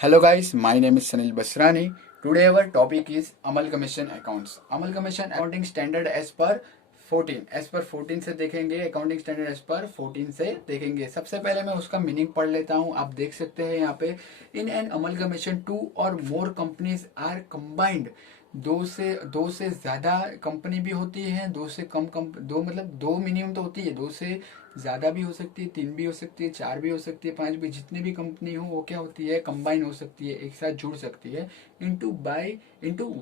Hello guys, my name is Sanil Basrani. Today our topic is amalgamation accounts. Amalgamation accounting standard as per 14. As per 14 से देखेंगे, accounting standard as per 14 से देखेंगे. सबसे पहले मैं उसका मीनिंग पढ़ लेता हूँ. आप देख सकते हैं यहाँ पे, इन एन अमलगमेशन टू और मोर कंपनीज आर कंबाइंड. दो से ज्यादा कंपनी भी होती है, दो से कम दो मतलब दो मिनिमम तो होती है, दो से ज्यादा भी हो सकती है, तीन भी हो सकती है, चार भी हो सकती है, पांच भी, जितनी भी कंपनी हो वो क्या होती है, कंबाइन हो सकती है, एक साथ जुड़ सकती है. Into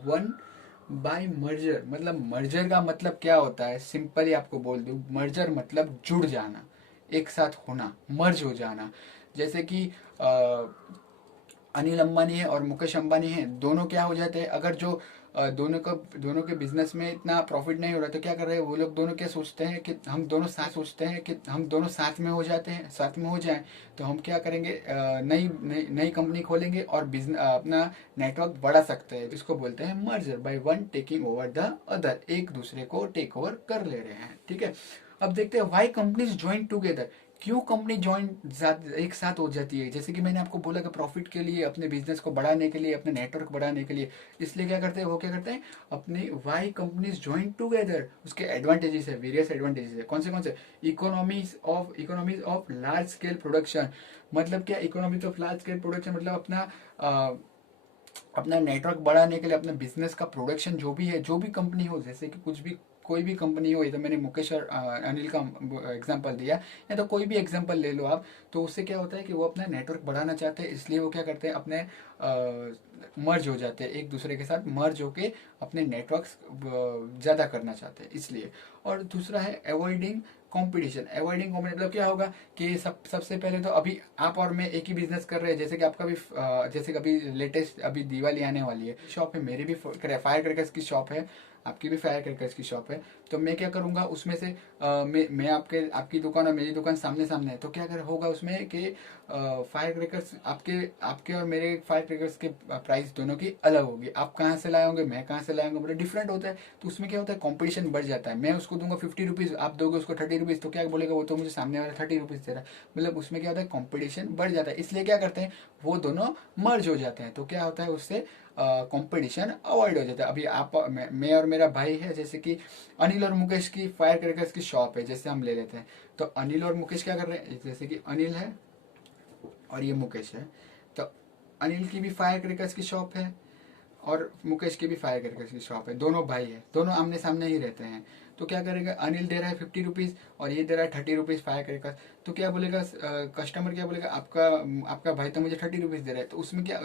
one by merger. मतलब मर्जर का मतलब क्या होता है, सिंपली आपको बोल दूं, मर्जर मतलब जुड़ जाना, एक साथ होना, मर्ज हो जाना. जैसे कि अनिल अंबानी है और मुकेश अंबानी है, दोनों क्या हो जाते हैं, अगर जो दोनों के बिजनेस में इतना प्रॉफिट नहीं हो रहा तो क्या कर रहे हैं वो लोग, दोनों क्या सोचते हैं कि हम दोनों साथ सोचते हैं कि हम दोनों साथ में हो जाते हैं, साथ में हो जाएं तो हम क्या करेंगे, नई नई नई कंपनी खोलेंगे और बिजनेस अपना नेटवर्क बढ़ा सकते हैं. इसको बोलते हैं merger, by one taking over the other. एक दूसरे को टेक ओवर कर ले रहे हैं. ठीक है. अब देखते हैं वाई कंपनीज ज्वाइन टुगेदर. क्यों कंपनी ज्वाइन एक साथ हो जाती है. जैसे कि मैंने आपको बोला कि प्रॉफिट के लिए, अपने बिजनेस को बढ़ाने के लिए, अपने नेटवर्क बढ़ाने के लिए. इसलिए क्या करते हैं वो, क्या करते हैं अपने वाई कंपनीज ज्वाइन टुगेदर. उसके एडवांटेजेस है, वेरियस एडवांटेजेस है. कौन से economies of large scale production. मतलब क्या, economies of large scale production मतलब अपना नेटवर्क बढ़ाने के लिए, अपने बिजनेस का प्रोडक्शन जो भी है, जो भी कंपनी हो, जैसे कि कुछ भी कोई भी कंपनी हो, ये तो मैंने मुकेश और अनिल का एग्जांपल दिया, या तो कोई भी एग्जांपल ले लो आप. तो उससे क्या होता है कि वो अपना नेटवर्क बढ़ाना चाहते हैं, इसलिए वो क्या करते हैं, अपने मर्ज हो जाते हैं, एक दूसरे के साथ मर्ज होके अपने नेटवर्क्स ज़्यादा करना चाहते हैं, इसलिए. और दूसरा है अवॉइडिंग कंपटीशन. अवॉइडिंग मतलब क्या होगा कि सबसे पहले तो अभी आप और मैं एक ही बिजनेस कर रहे हैं. जैसे कि आपका भी जैसे कि अभी लेटेस्ट अभी दिवाली आने वाली है, शॉप है, मेरी भी फायर क्रैकर्स की शॉप है, आपकी भी फायर क्रैकर्स की शॉप है. तो मैं क्या करूंगा उसमें से, मैं आपकी दुकान और मेरी दुकान सामने सामने है, तो क्या कर होगा उसमें कि फायर क्रैकर्स, आपके आपके और मेरे फायर क्रैकर्स के प्राइस दोनों की अलग होगी. आप कहाँ से लाए होंगे, मैं कहाँ से लाए होंगे, मतलब डिफरेंट होता है. तो उसमें क्या होता है, कंपटीशन बढ़ जाता है. मैं उसको दूंगा 50 रुपीज, आप दोगे उसको 30 रुपीज, तो क्या बोलेगा वो, तो मुझे सामने वाला 30 रुपीज दे रहा है. मतलब उसमें क्या होता है, कंपटीशन बढ़ जाता है. इसलिए क्या करते हैं, वो दोनों मर्ज हो जाते हैं. तो क्या होता है उससे, कंपटीशन अवॉइड हो जाता है. अभी आप मैं और मेरा भाई है, जैसे कि अनिल और मुकेश की फायर क्रैकर्स की शॉप है, जैसे हम ले लेते हैं. तो अनिल और मुकेश क्या कर रहे हैं, जैसे कि अनिल है और ये मुकेश है, तो अनिल की भी फायर क्रैकर्स की शॉप है और मुकेश की भी फायर क्रैकर्स की शॉप है. दोनों भाई है, दोनों आमने सामने ही रहते हैं. तो क्या करेगा, अनिल दे रहा है 50 रुपीज और ये दे रहा है 30 रुपीज फायर क्रैकर्स. तो क्या बोलेगा कस्टमर, क्या बोलेगा, आपका आपका भाई तो मुझे 30 रुपीज दे रहा है. तो उसमें क्या,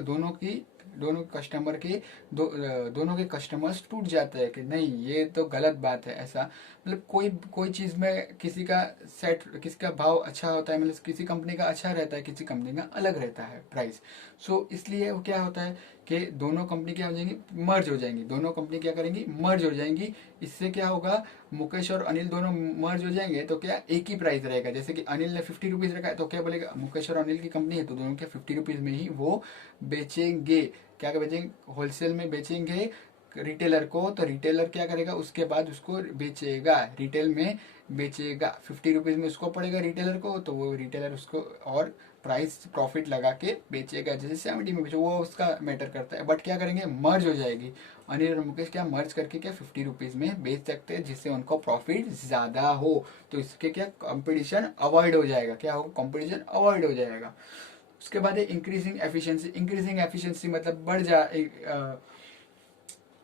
दोनों कस्टमर के दोनों के कस्टमर्स टूट जाते हैं कि नहीं, ये तो गलत बात है. ऐसा मतलब कोई कोई चीज़ में किसी का भाव अच्छा होता है, मतलब किसी कंपनी का अच्छा रहता है, किसी कंपनी का अलग रहता है प्राइस. सो इसलिए वो क्या होता है कि दोनों कंपनी क्या हो जाएंगी, मर्ज हो जाएंगी. दोनों कंपनी क्या करेंगी, मर्ज हो जाएंगी. इससे क्या होगा, मुकेश और अनिल दोनों मर्ज हो जाएंगे तो क्या, एक ही प्राइस रहेगा. जैसे कि अनिल ने 50 रुपीज रखा है, तो क्या बोलेगा, मुकेश और अनिल की कंपनी है तो दोनों क्या 50 रुपीज में ही वो बेचेंगे. क्या बेचेंगे, होलसेल में बेचेंगे रिटेलर को. तो रिटेलर क्या करेगा, उसके बाद उसको बेचेगा, रिटेल में बेचेगा. 50 रुपीज में उसको पड़ेगा रिटेलर को, तो वो रिटेलर उसको और प्राइस प्रॉफिट लगा के बेचेगा. जैसे 70 में बेचो, वो उसका मैटर करता है. बट क्या करेंगे, मर्ज हो जाएगी. अनिल और मुकेश क्या मर्ज करके क्या 50 रुपीज में बेच सकते हैं, जिससे उनको प्रॉफिट ज्यादा हो. तो इसके क्या, कंपटीशन अवॉइड हो जाएगा. क्या होगा, कंपटीशन अवॉइड हो जाएगा. उसके बाद है इंक्रीजिंग एफिशिएंसी. इंक्रीजिंग एफिशिएंसी मतलब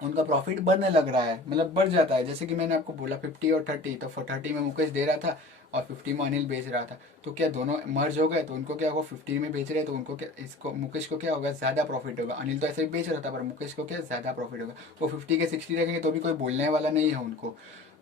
उनका प्रॉफिट बढ़ने लग रहा है, मतलब बढ़ जाता है. जैसे कि मैंने आपको बोला 50 और 30, तो 30 में मुकेश दे रहा था और 50 में अनिल बेच रहा था. तो क्या दोनों मर्ज हो गए, तो उनको क्या होगा, 50 में बेच रहे हैं तो उनको क्या, इसको मुकेश को क्या होगा, ज्यादा प्रॉफिट होगा. अनिल तो ऐसे ही बेच रहा था, पर मुकेश को क्या, ज्यादा प्रॉफिट होगा. वो 50 के 60 रखेंगे तो भी कोई बोलने वाला नहीं है उनको.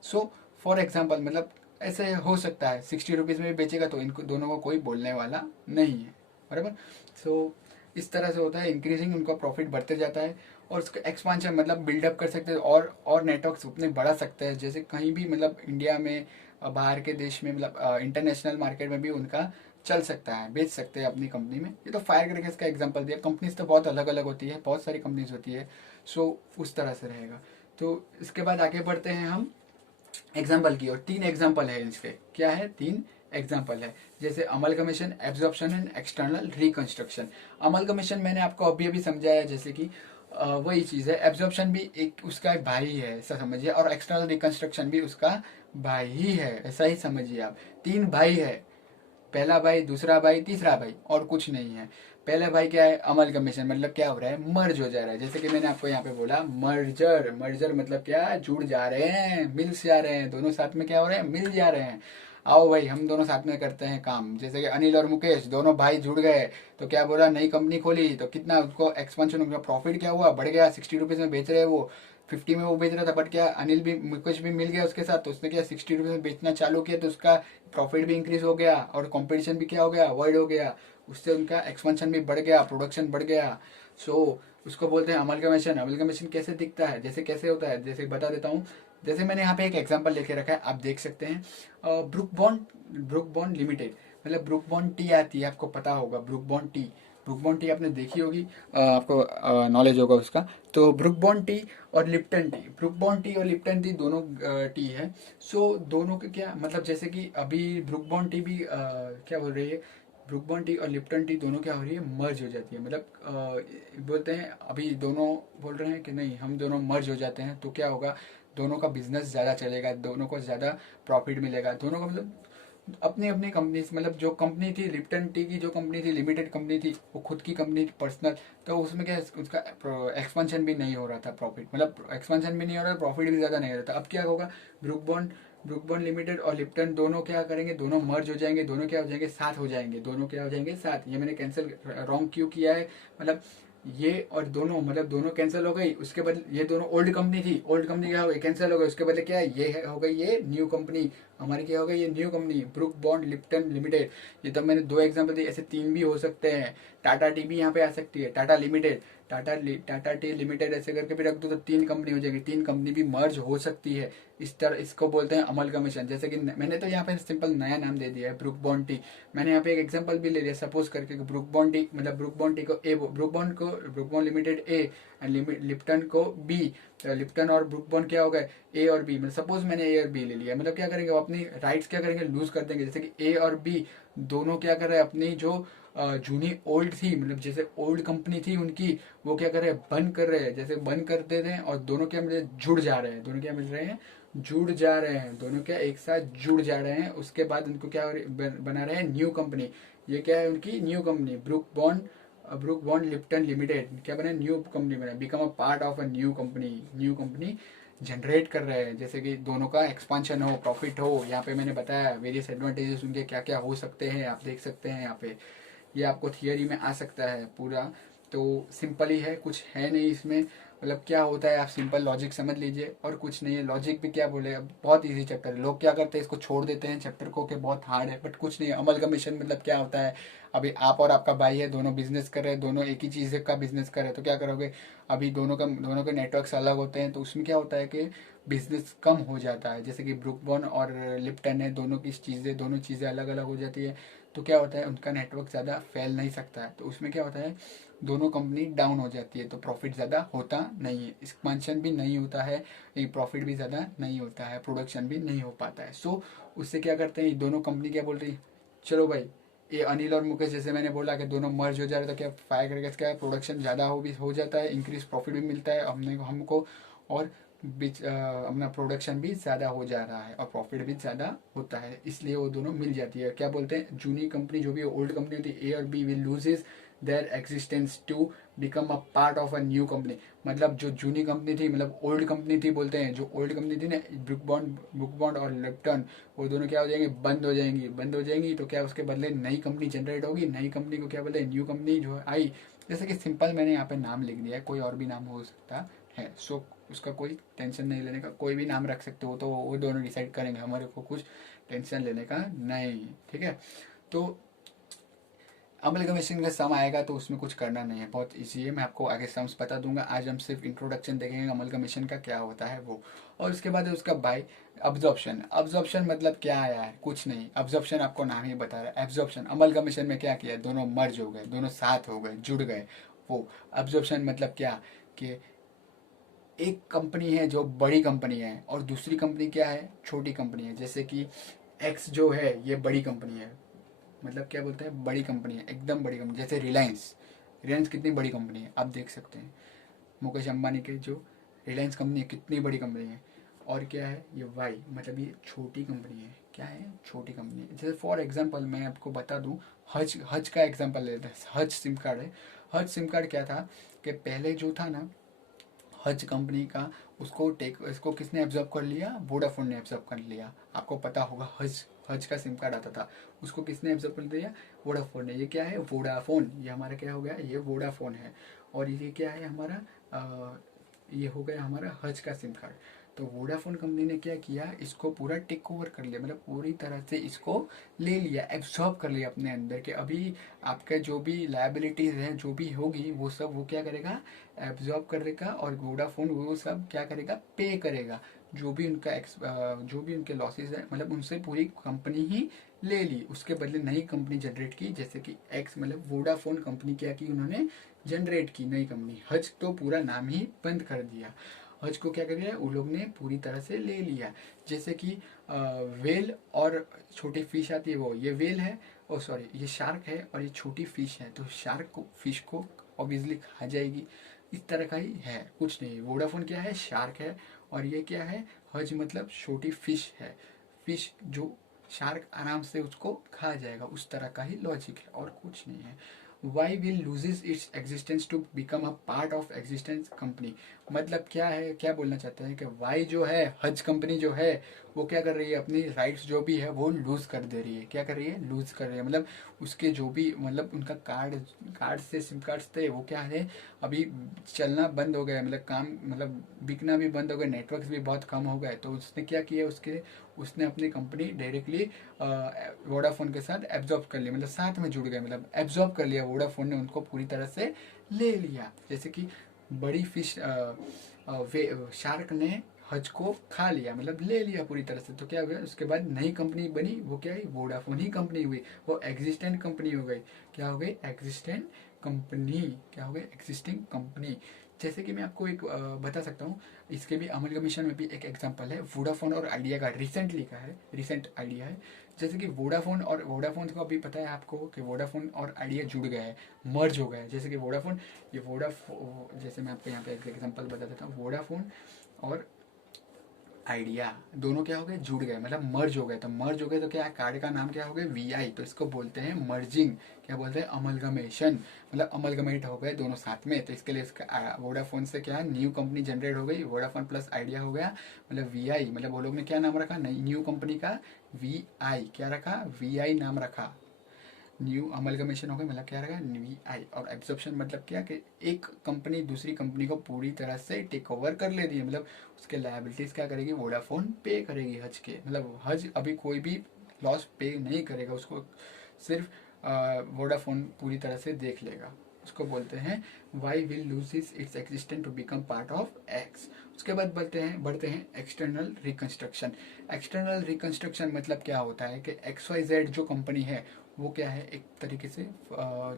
सो फॉर एग्जाम्पल, मतलब ऐसे हो सकता है 60 रुपीज में भी बेचेगा तो इनको दोनों को कोई बोलने वाला नहीं है. बराबर. सो इस तरह से होता है, इंक्रीजिंग उनका प्रॉफिट बढ़ते जाता है. और उसका एक्सपांशन मतलब बिल्डअप कर सकते हैं, और नेटवर्क उतने बढ़ा सकते हैं, जैसे कहीं भी, मतलब इंडिया में, बाहर के देश में, मतलब इंटरनेशनल मार्केट में भी उनका चल सकता है, बेच सकते हैं अपनी कंपनी में. ये तो फायर क्रैकर्स का एग्जांपल दिया. कंपनीज तो बहुत अलग अलग होती है, बहुत सारी कंपनीज होती है. सो उस तरह से रहेगा. तो इसके बाद आगे बढ़ते हैं हम एग्जाम्पल की. और 3 एग्जाम्पल है इसके, क्या है, 3 एग्जाम्पल है. जैसे amalgamation, absorption and external reconstruction. Amalgamation मैंने आपको अभी अभी समझाया, जैसे कि वही चीज है। एब्जॉर्प्शन भी एक उसका एक भाई है, ऐसा समझिए, और एक्सटर्नल रिकंस्ट्रक्शन भी उसका भाई ही है, ऐसा ही समझिए आप। तीन भाई है, पहला भाई, दूसरा भाई, तीसरा भाई, और कुछ नहीं है। पहला भाई क्या है, अमलगमेशन, मतलब क्या हो रहा है, मर्ज हो जा रहा है। जैसे कि मैंने आपको यहाँ पे बोला मर्जर, मर्जर मतलब क्या, जुड़ जा रहे हैं, मिल जा रहे हैं, दोनों साथ में क्या हो रहे हैं, मिल जा रहे हैं। आओ भाई हम दोनों साथ में करते हैं काम। जैसे कि अनिल और मुकेश दोनों भाई जुड़ गए, तो क्या बोला, नई कंपनी खोली, तो कितना उसको एक्सपेंशन, उनका प्रॉफिट क्या हुआ, बढ़ गया। 60 रुपीज में बेच रहे हैं वो, 50 में वो बेच रहा था, बट क्या अनिल भी, मुकेश भी मिल गया उसके साथ, तो उसने क्या 60 रुपीज में बेचना चालू किया, तो उसका प्रॉफिट भी इंक्रीज हो गया और कंपटीशन भी क्या हो गया, अवॉइड हो गया। उससे उनका एक्सपेंशन भी बढ़ गया, प्रोडक्शन बढ़ गया। सो उसको बोलते हैं अमलगमेशन। अमलगमेशन कैसे दिखता है, जैसे कैसे होता है, जैसे बता देता हूँ। जैसे मैंने यहाँ पे एक एग्जांपल लेके रखा है, आप देख सकते हैं। Book bond, book Bond limited, मतलब ब्रुक बॉन्ड टी आती है, आपको पता होगा book Bond T. Book Bond T आपने देखी होगी, आपको नॉलेज होगा उसका। तो ब्रुक बॉन्ड टी और Lipton T, book Bond T और लिप्टन टी दोनों टी है। सो दोनों के क्या मतलब, जैसे कि अभी ब्रुक बॉन्ड टी भी क्या बोल रही है, ब्रुक बॉन्ड टी और लिप्टन टी दोनों क्या हो रही है, मर्ज हो जाती है। मतलब बोलते हैं अभी दोनों बोल रहे हैं कि नहीं, हम दोनों मर्ज हो जाते हैं तो क्या होगा, दोनों का बिजनेस ज़्यादा चलेगा, दोनों को ज़्यादा प्रॉफिट मिलेगा, दोनों का मतलब अपनी अपनी कंपनी, मतलब जो कंपनी थी लिप्टन टी की, जो कंपनी थी लिमिटेड कंपनी थी, वो खुद की कंपनी थी पर्सनल, तो उसमें क्या उसका एक्सपेंशन भी नहीं हो रहा था, प्रॉफिट मतलब एक्सपेंशन भी नहीं हो रहा था, प्रॉफिट भी ज़्यादा नहीं हो रहा था। अब क्या होगा, book bond, book Bond limited और लिप्टन दोनों क्या करेंगे, दोनों मर्ज हो जाएंगे, दोनों क्या हो जाएंगे, साथ हो जाएंगे, दोनों क्या हो जाएंगे, साथ। ये मैंने कैंसिल रॉन्ग क्यों किया है, मतलब ये और दोनों, मतलब दोनों कैंसिल हो गई, उसके बदले ये दोनों ओल्ड कंपनी थी, ओल्ड कंपनी क्या हो गई, कैंसिल हो गई, उसके बदले क्या है, ये हो गई ये न्यू कंपनी, हमारी क्या हो गई, ये new company book bond Lipton limited. ये तो मैंने दो एग्जांपल दिए, ऐसे तीन भी हो सकते हैं। टाटा टी भी यहाँ पे आ सकती है, Tata limited, Tata T limited ऐसे करके भी रख दो तो तीन कंपनी हो जाएगी, तीन कंपनी भी मर्ज हो सकती है। इस तरह इसको बोलते हैं अमल कमीशन। जैसे कि मैंने तो यहाँ पे सिंपल नया नाम दे दिया है, ब्रुक बॉन्ड टी। मैंने यहाँ पे एक एग्जांपल भी ले लिया, सपोज करके ब्रुक बॉन्ड टी, मतलब ब्रुक बॉन्ड टी को A, Brooke Bond limited A and Lipton को बी। लिप्टन और ब्रुक बॉन्ड क्या हो गए, ए और बी। मतलब सपोज मैंने ए और बी ले लिया, मतलब क्या करेंगे, वो अपनी राइट्स क्या करेंगे, लूज कर देंगे। जैसे कि ए और बी दोनों क्या कर रहे हैं, अपनी जो जूनी ओल्ड थी, मतलब जैसे ओल्ड कंपनी थी उनकी, वो क्या कर रहे हैं, बंद कर रहे हैं, जैसे बंद कर देते हैं, और दोनों क्या मिल रहे हैं, जुड़ जा रहे हैं, दोनों क्या मिल रहे हैं, जुड़ जा रहे हैं, दोनों क्या एक साथ जुड़ जा रहे हैं। उसके बाद उनको क्या बना रहे हैं, न्यू कंपनी। ये क्या है, उनकी new company book bond Lipton limited क्या बने, न्यू कंपनी बने, become a part of a new company, new company generate कर रहे हैं। जैसे कि दोनों का एक्सपांशन हो, प्रॉफिट हो। यहाँ पे मैंने बताया वेरियस एडवांटेजेस उनके क्या क्या हो सकते हैं, आप देख सकते हैं यहाँ पे। ये आपको थियरी में आ सकता है पूरा। तो सिंपल ही है, कुछ है नहीं इसमें। मतलब क्या होता है, आप सिंपल लॉजिक समझ लीजिए और कुछ नहीं है। लॉजिक भी क्या बोले, अब बहुत इजी चैप्टर है। लोग क्या करते हैं, इसको छोड़ देते हैं चैप्टर को कि बहुत हार्ड है, बट कुछ नहीं है। अमल का मिशन मतलब क्या होता है, अभी आप और आपका भाई है, दोनों बिजनेस कर रहे हैं, दोनों एक ही चीज़ का बिजनेस कर रहे हैं, तो क्या करोगे, अभी दोनों के नेटवर्क्स अलग होते हैं, तो उसमें क्या होता है कि बिजनेस कम हो जाता है। जैसे कि ब्रुक बॉन्ड और लिप्टन है, दोनों की चीज़ें, दोनों चीज़ें अलग अलग हो जाती है, तो क्या होता है, उनका नेटवर्क ज़्यादा फैल नहीं सकता है, तो उसमें क्या होता है, दोनों कंपनी डाउन हो जाती है, तो प्रॉफिट ज़्यादा होता नहीं है, एक्सपांशन भी नहीं होता है, प्रॉफिट भी ज़्यादा नहीं होता है, प्रोडक्शन भी नहीं हो पाता है। सो उससे क्या करते हैं, दोनों कंपनी क्या बोल रही है, चलो भाई, ये अनिल और मुकेश, जैसे मैंने बोला कि दोनों मर्ज हो जा रहे, तो क्या फायर करके क्या प्रोडक्शन ज़्यादा हो जाता है, इंक्रीज प्रॉफिट भी मिलता है हमको, और अपना प्रोडक्शन भी ज़्यादा हो जा रहा है और प्रॉफिट भी ज़्यादा होता है, इसलिए वो दोनों मिल जाती है। क्या बोलते हैं, जूनी कंपनी जो भी ओल्ड कंपनी होती है, ए और B will loses their existence to become a part of a new company. मतलब जो जूनी कंपनी थी, मतलब ओल्ड कंपनी थी बोलते हैं, जो ओल्ड कंपनी थी ना, ब्रुक बॉन्ड और लिप्टन, वो दोनों क्या हो जाएंगे, बंद हो जाएंगी। बंद हो जाएंगी तो क्या उसके बदले नई कंपनी जनरेट होगी, नई कंपनी को क्या बोलते हैं, न्यू कंपनी जो आई। जैसे कि सिंपल मैंने यहाँ पे नाम लिख दिया है, कोई और भी नाम हो सकता है। सो उसका कोई टेंशन नहीं लेने का, कोई भी नाम रख सकते हो, तो वो दोनों डिसाइड करेंगे, हमारे को कुछ टेंशन लेने का नहीं। ठीक है, तो अमलगमेशन का सम आएगा तो उसमें कुछ करना नहीं है, बहुत इजी है, मैं आपको आगे सम्स बता दूंगा। आज हम सिर्फ इंट्रोडक्शन देखेंगे अमलगमेशन का क्या होता है वो, और उसके बाद है उसका बाय अब्जॉर्प्शन। अब्जॉर्प्शन मतलब क्या आया है, कुछ नहीं, अब्जॉर्प्शन आपको नाम ही बता रहा है। एब्जॉर्प्शन, अमलगमेशन में क्या किया, दोनों मर्ज हो गए, दोनों साथ हो गए, जुड़ गए। वो अब्जॉर्प्शन मतलब क्या, कि एक कंपनी है जो बड़ी कंपनी है और दूसरी कंपनी क्या है, छोटी कंपनी है। जैसे कि एक्स जो है ये बड़ी कंपनी है, मतलब क्या बोलते हैं, बड़ी कंपनी है, एकदम बड़ी कंपनी, जैसे रिलायंस। रिलायंस कितनी बड़ी कंपनी है आप देख सकते हैं, मुकेश अंबानी के जो रिलायंस कंपनी है कितनी बड़ी कंपनी है। और क्या है ये वाई, मतलब ये छोटी कंपनी है, क्या है, छोटी कंपनी है। जैसे फॉर एग्जांपल मैं आपको बता दूं, हज हज का एग्जांपल लेते हैं। हज सिम कार्ड है। हज सिम कार्ड क्या था कि पहले जो था ना, हज कंपनी का, उसको इसको किसने एब्जॉर्ब कर लिया, वोडाफोन ने एब्जॉर्ब कर लिया। आपको पता होगा हज हज का सिम कार्ड आता था, उसको किसने एब्जॉर्ब कर दिया, वोडाफोन ने। ये क्या है, वोडाफोन, ये हमारा क्या हो गया, ये वोडाफोन है। और ये क्या है हमारा, ये हो गया हमारा हज का सिम कार्ड। तो वोडाफोन कंपनी ने क्या किया, इसको पूरा टेक ओवर कर लिया, मतलब पूरी तरह से इसको ले लिया, एब्जॉर्ब कर लिया अपने अंदर के। अभी आपका जो भी लायबिलिटीज है जो भी होगी वो सब वो क्या करेगा, एब्जॉर्ब करेगा। और वोडाफोन वो सब क्या करेगा, पे करेगा। जो भी उनका जो भी उनके लॉसेस है, मतलब उनसे पूरी कंपनी ही ले ली, उसके बदले नई कंपनी जनरेट की। जैसे कि एक्स, मतलब वोडाफोन कंपनी क्या की उन्होंने, जनरेट की नई कंपनी। हज तो पूरा नाम ही बंद कर दिया। हज को क्या कर दिया, उन लोग ने पूरी तरह से ले लिया। जैसे कि वेल और छोटी फिश आती है, वो ये वेल है, ओ सॉरी ये शार्क है, और ये छोटी फिश है। तो शार्क को, फिश को ऑब्वियसली खा जाएगी। इस तरह का ही है, कुछ नहीं। वोडाफोन क्या है, शार्क है। और ये क्या है, हज मतलब छोटी फिश है। फिश जो शार्क आराम से उसको खा जाएगा, उस तरह का ही लॉजिक है, और कुछ नहीं है। Y will loses its existence to become a part of existence company. मतलब क्या है, क्या बोलना चाहते हैं कि वाई जो है, हज कंपनी जो है, वो क्या कर रही है, अपनी राइट्स जो भी है वो लूज कर दे रही है। क्या कर रही है, लूज कर रही है। मतलब उसके जो भी, मतलब उनका कार्ड कार्ड से सिम कार्ड्स थे वो क्या है, अभी चलना बंद हो गया, मतलब काम, मतलब बिकना भी बंद हो गया, नेटवर्क्स भी बहुत कम हो गए। तो उसने क्या किया, उसके उसने अपनी कंपनी डायरेक्टली वोडाफोन के साथ एब्जॉर्ब कर लिया, मतलब साथ में जुड़ गए, मतलब एब्जॉर्ब कर लिया। वोडाफोन ने उनको पूरी तरह से ले लिया। जैसे कि बड़ी फिश, शार्क ने हज को खा लिया, मतलब ले लिया पूरी तरह से। तो क्या हुआ, उसके बाद नई कंपनी बनी, वो क्या है, वोडाफोन ही कंपनी हुई। वो एग्जिस्टेंट कंपनी हो गई। क्या हो गई, एग्जिस्टेंट कंपनी। क्या हो गई, एग्जिस्टिंग कंपनी। जैसे कि मैं आपको एक बता सकता हूँ, इसके भी अमलगमीशन में भी एक एग्जांपल है, वोडाफोन और आइडिया का, रिसेंटली का है, रिसेंट आइडिया है। जैसे कि वोडाफोन को अभी पता है आपको कि वोडाफोन और आइडिया जुड़ गए हैं, मर्ज हो गए हैं। जैसे कि वोडाफोन, ये वोडाफोन, जैसे मैं आपको यहाँ पे एक एग्जांपल बता देता हूँ, वोडाफोन और आइडिया दोनों क्या हो गए, जुड़ गए, मतलब मर्ज हो गए। तो मर्ज हो गए तो क्या, कार्ड का नाम क्या हो गया, वीआई। तो इसको बोलते हैं मर्जिंग, क्या बोलते हैं, अमलगमेशन। मतलब अमलगमेट हो गए दोनों साथ में। तो इसके लिए इसका वोडाफोन से क्या, न्यू कंपनी जनरेट हो गई, वोडाफोन प्लस आइडिया हो गया, मतलब वीआई। मतलब वो लोग ने क्या नाम रखा, न्यू कंपनी का वीआई, क्या रखा, वीआई नाम रखा। न्यू अमलगमेशन हो गया, मतलब क्या रहेगा, वी आई। और एब्जॉर्प्शन मतलब क्या, कि एक कंपनी दूसरी कंपनी को पूरी तरह से टेक ओवर कर लेती है। मतलब उसके लायबिलिटीज क्या करेगी, वोडाफोन पे करेगी हज के। मतलब हज अभी कोई भी लॉस पे नहीं करेगा, उसको सिर्फ वोडाफोन पूरी तरह से देख लेगा। उसको बोलते हैं Y will lose its existent to become part of X. उसके बाद बढ़ते हैं एक्सटर्नल रिकंस्ट्रक्शन। एक्सटर्नल रिकंस्ट्रक्शन मतलब क्या होता है कि एक्स वाई जेड जो कंपनी है, वो क्या है, एक तरीके से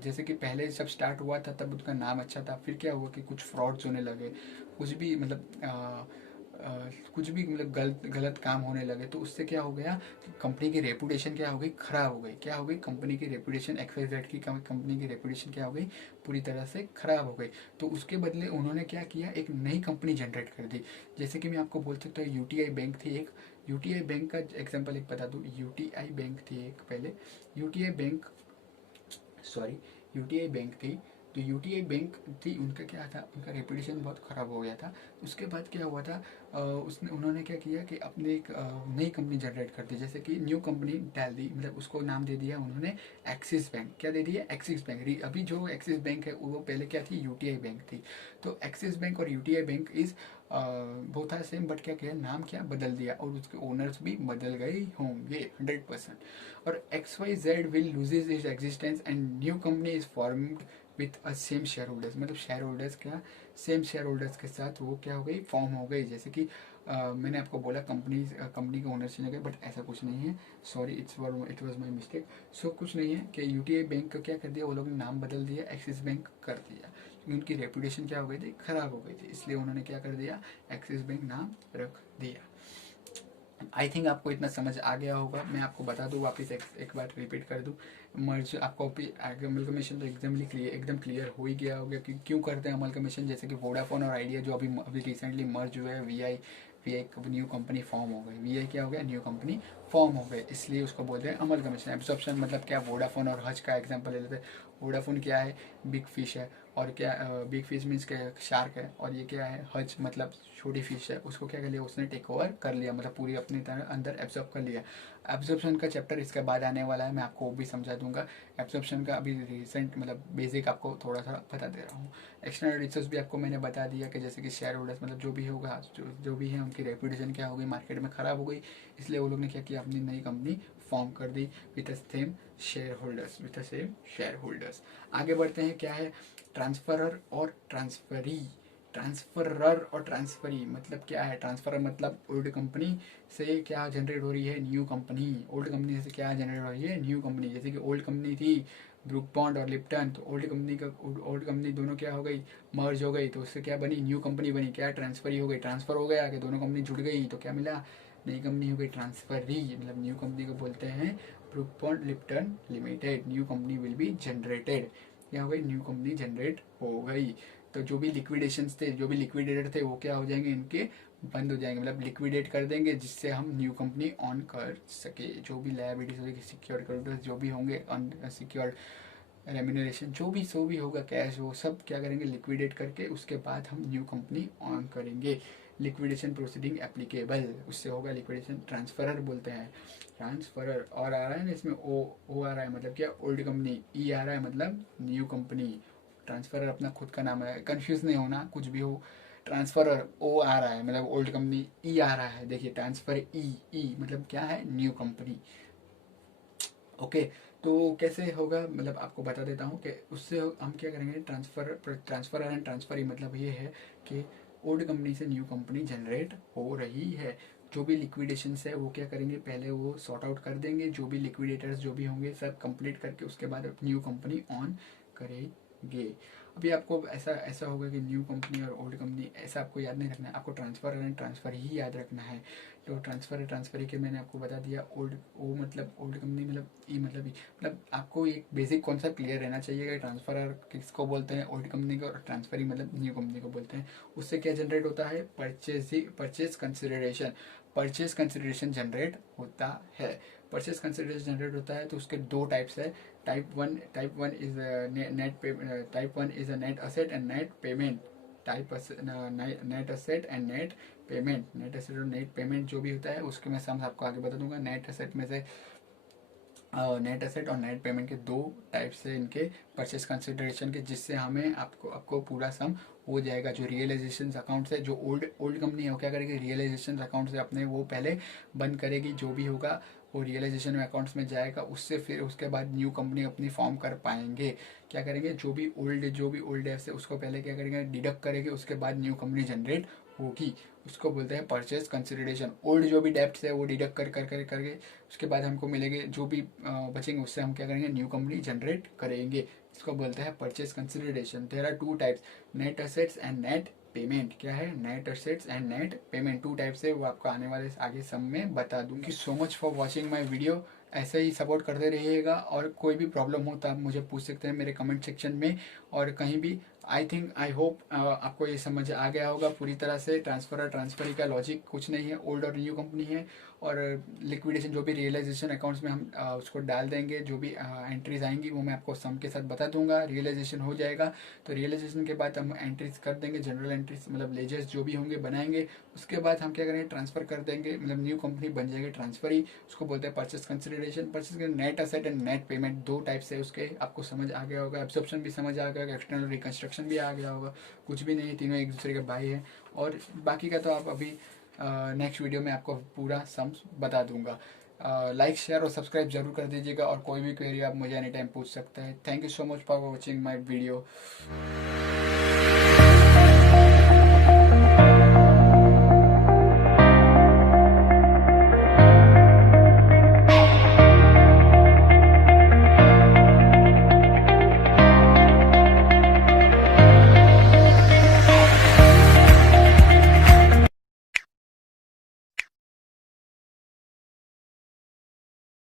जैसे कि पहले जब स्टार्ट हुआ था तब उसका नाम अच्छा था, फिर क्या हुआ कि कुछ फ्रॉड्स होने लगे, कुछ भी मतलब कुछ भी मतलब गलत गलत काम होने लगे। तो उससे क्या हो गया, कंपनी की रेपुटेशन क्या हो गई, खराब हो गई। क्या हो गई, कंपनी की रेपुटेशन, एक्सवाईजेड की कंपनी की रेपुटेशन क्या हो गई, पूरी तरह से खराब हो गई। तो उसके बदले उन्होंने क्या किया, एक नई कंपनी जनरेट कर दी। जैसे कि मैं आपको बोल सकता हूँ, यूटीआई बैंक थी एक, यूटीआई बैंक का एग्जांपल एक बता दूँ। यूटीआई बैंक थी एक पहले, UTI bank, sorry, UTI bank थी। तो यूटीआई बैंक थी, उनका क्या था, उनका रेपुटेशन बहुत ख़राब हो गया था। उसके बाद क्या हुआ था, उसने उन्होंने क्या किया कि अपने एक नई कंपनी जनरेट कर दी। जैसे कि न्यू कंपनी डाल दी, मतलब उसको नाम दे दिया उन्होंने एक्सिस बैंक। क्या दे दिया, एक्सिस बैंक। अभी जो एक्सिस बैंक है वो पहले क्या थी, यूटीआई बैंक थी। तो एक्सिस बैंक और यूटीआई बैंक इज़ बहुत था सेम, बट क्या किया, नाम क्या बदल दिया, और उसके ओनर्स भी बदल गए होंगे 100%। और X Y Z will loses is existence and new company is formed with a same shareholders. मतलब शेयर होल्डर्स क्या, सेम शेयर होल्डर्स के साथ वो क्या हो गई, फॉर्म हो गई। जैसे कि मैंने आपको बोला कंपनी का ओनर चेंज हो गया, बट ऐसा कुछ नहीं है, sorry, it was my mistake. So कुछ नहीं है कि यूटीआई बैंक का क्या कर दिया, वो लोग ने नाम बदल दिया, एक्सिस बैंक कर दिया, क्योंकि उनकी रेपुटेशन क्या हो गई थी, खराब हो गई थी, इसलिए उन्होंने क्या कर दिया, एक्सिस बैंक नाम रख दिया। आई थिंक आपको इतना समझ आ गया होगा। मैं आपको बता दूं वापस एक बार रिपीट कर दूं मर्ज आपको अमलगमेशन तो एकदम क्लियर हो ही गया होगा कि क्यों करते हैं अमलगमेशन। जैसे कि वोडाफोन और आइडिया जो अभी अभी रिसेंटली मर्ज हुए हैं, V I new company form हो गई, वी आई क्या हो गया, न्यू कंपनी फॉर्म हो गए, इसलिए उसको बोलते हैं अमलगमेशन। एब्जॉर्प्शन मतलब क्या, वोडाफोन और हज का एग्जांपल ले लेते हैं। वोडाफोन क्या है, बिग फिश है, और क्या बिग फिश मीन्स क्या, शार्क है, और ये क्या है, हज मतलब छोटी फिश है, उसको क्या कर लिया उसने, टेक ओवर कर लिया, मतलब पूरी अपनी तरह अंदर एब्जॉर्ब कर लिया। एब्जॉर्प्शन का चैप्टर इसके बाद आने वाला है, मैं आपको वो भी समझा दूंगा। एब्जॉर्प्शन का अभी रिसेंट मतलब बेसिक आपको थोड़ा थोड़ा बता दे रहा हूँ। एक्सटर्नल रिसोर्स भी आपको मैंने बता दिया कि जैसे कि शेयर होल्डर्स मतलब जो भी होगा, जो भी है उनकी रेपुटेशन क्या हो गई, मार्केट में खराब हो गई, इसलिए वो लोग ने क्या किया, अपनी नई कंपनी फॉर्म कर दी with the same shareholders. आगे बढ़ते हैं, क्या है ट्रांसफरर और ट्रांसफरी। ट्रांसफरर और ट्रांसफरी मतलब क्या है, ट्रांसफरर मतलब ओल्ड कंपनी से क्या जनरेट हो रही है, न्यू कंपनी। ओल्ड कंपनी से क्या जनरेट हो रही है, न्यू कंपनी। जैसे कि ओल्ड कंपनी थी ब्रुक बॉन्ड और लिप्टन, तो ओल्ड कंपनी दोनों क्या हो गई, मर्ज हो गई, तो उससे क्या बनी, न्यू कंपनी बनी। क्या ट्रांसफरी हो गई, ट्रांसफर हो गया कि दोनों कंपनी जुड़ गई, तो क्या मिला, नई कंपनी हो गई ट्रांसफरी। मतलब न्यू कंपनी को बोलते हैं book bond Lipton limited. New company will be generated, क्या हो गई, न्यू कंपनी जनरेट हो गई। तो जो भी लिक्विडेशन थे, जो भी लिक्विडेटर थे, वो क्या हो जाएंगे, इनके बंद हो जाएंगे, मतलब लिक्विडेट कर देंगे, जिससे हम न्यू कंपनी ऑन कर सके। जो भी लायबिलिटीज होगी, सिक्योर्ड क्रेडिटर्स जो भी होंगे, अनसिक्योर्ड रेम्यूनरेशन जो भी होगा, कैश, वो सब क्या करेंगे, लिक्विडेट करके उसके बाद हम न्यू कंपनी ऑन करेंगे। लिक्विडेशन प्रोसीडिंग एप्लीकेबल, उससे होगा लिक्विडेशन। ट्रांसफरर बोलते हैं, ट्रांसफरर, और आ रहा है ना इसमें, ओ आ रहा है, मतलब क्या, ओल्ड कंपनी, ई आ रहा है मतलब न्यू कंपनी। ट्रांसफरर अपना खुद का नाम है, कंफ्यूज नहीं होना कुछ भी हो। ट्रांसफरर ओ आ रहा है मतलब ओल्ड कंपनी, ई आ रहा है, देखिए ट्रांसफर ई मतलब क्या है, न्यू कंपनी। ओके, तो कैसे होगा, मतलब आपको बता देता हूँ कि उससे हम क्या करेंगे, ट्रांसफर एंड ट्रांसफर मतलब ये है कि ओल्ड कंपनी से न्यू कंपनी जनरेट हो रही है। जो भी लिक्विडेशन है वो क्या करेंगे, पहले वो सॉर्ट आउट कर देंगे, जो भी लिक्विडेटर्स जो भी होंगे सब कंप्लीट करके उसके बाद न्यू कंपनी ऑन करेंगे। अभी आपको ऐसा ऐसा होगा कि न्यू कंपनी और ओल्ड कंपनी ऐसा आपको याद नहीं रखना है, आपको ट्रांसफर एंड ट्रांसफर ही याद रखना है। तो ट्रांसफर के मैंने आपको बता दिया, ओल्ड ओ मतलब ओल्ड कंपनी, मतलब ई मतलब ई, मतलब आपको एक बेसिक कॉन्सेप्ट क्लियर रहना चाहिए कि ट्रांसफर किसको बोलते हैं, ओल्ड कंपनी को, और ट्रांसफरी मतलब न्यू कंपनी को बोलते हैं। उससे क्या जनरेट होता है, परचेज कंसिडरेशन जनरेट होता है। परचेज कंसिडरेशन जनरेट होता है तो उसके दो टाइप्स है। Type one is net asset and net payment. Net asset and net payment, net asset और नेट पेमेंट जो भी होता है उसके मैं सम्स आपको आगे बता दूंगा। नेट एसेट में से नेट एसेट और नेट पेमेंट के दो टाइप्स है इनके परचेस कंसिडरेशन के, जिससे हमें आपको पूरा सम हो जाएगा। जो रियलाइजेशन अकाउंट है, जो ओल्ड कंपनी है वो क्या करेगी, रियलाइजेशन अकाउंट से अपने वो पहले बंद करेगी, जो भी होगा वो रियलाइजेशन अकाउंट्स में जाएगा, उससे फिर उसके बाद न्यू कंपनी अपनी फॉर्म कर पाएंगे। क्या करेंगे, जो भी ओल्ड डेप्स है उसको पहले क्या करेंगे, डिडक्ट करेंगे, उसके बाद न्यू कंपनी जनरेट होगी, उसको बोलते हैं परचेज कंसिडरेशन। ओल्ड जो भी डेप्ट है वो डिडक्ट करके उसके बाद हमको मिलेंगे, जो भी बचेंगे उससे हम क्या करेंगे, न्यू कंपनी जनरेट करेंगे, इसको बोलते हैं purchase consideration. There are two types, net assets and net payment. क्या है, net assets and net payment, two types है, वो आपको आने वाले आगे सब में बता दूंगी। So much for watching my video, ऐसे ही सपोर्ट करते रहिएगा, और कोई भी प्रॉब्लम हो तो आप मुझे पूछ सकते हैं मेरे कमेंट सेक्शन में और कहीं भी। आई होप आपको ये समझ आ गया होगा पूरी तरह से। ट्रांसफर और ट्रांसफरी का लॉजिक कुछ नहीं है, ओल्ड और न्यू कंपनी है, और लिक्विडेशन जो भी रियलाइजेशन अकाउंट्स में हम उसको डाल देंगे, जो भी एंट्रीज आएंगी वो मैं आपको सम के साथ बता दूंगा। रियलाइजेशन हो जाएगा तो रियलाइजेशन के बाद हम एंट्रीज कर देंगे, जनरल एंट्रीज मतलब लेजर्स जो भी होंगे बनाएंगे, उसके बाद हम क्या करेंगे, ट्रांसफर कर देंगे, मतलब न्यू कंपनी बन जाएगी ट्रांसफरी, उसको बोलते हैं purchase consideration. Purchase net asset and net payment दो टाइप से उसके, आपको समझ आ गया होगा, एब्जॉर्प्शन भी समझ आ गया होगा, एक्सटर्नल रिकंस्ट्रक्शन भी आ गया होगा, कुछ भी नहीं, तीनों एक दूसरे के भाई हैं। और बाकी का तो आप अभी नेक्स्ट वीडियो में आपको पूरा सम्स बता दूंगा। लाइक शेयर और सब्सक्राइब जरूर कर दीजिएगा, और कोई भी क्वेरी आप मुझे एनी टाइम पूछ सकते हैं। Thank you so much for watching my video.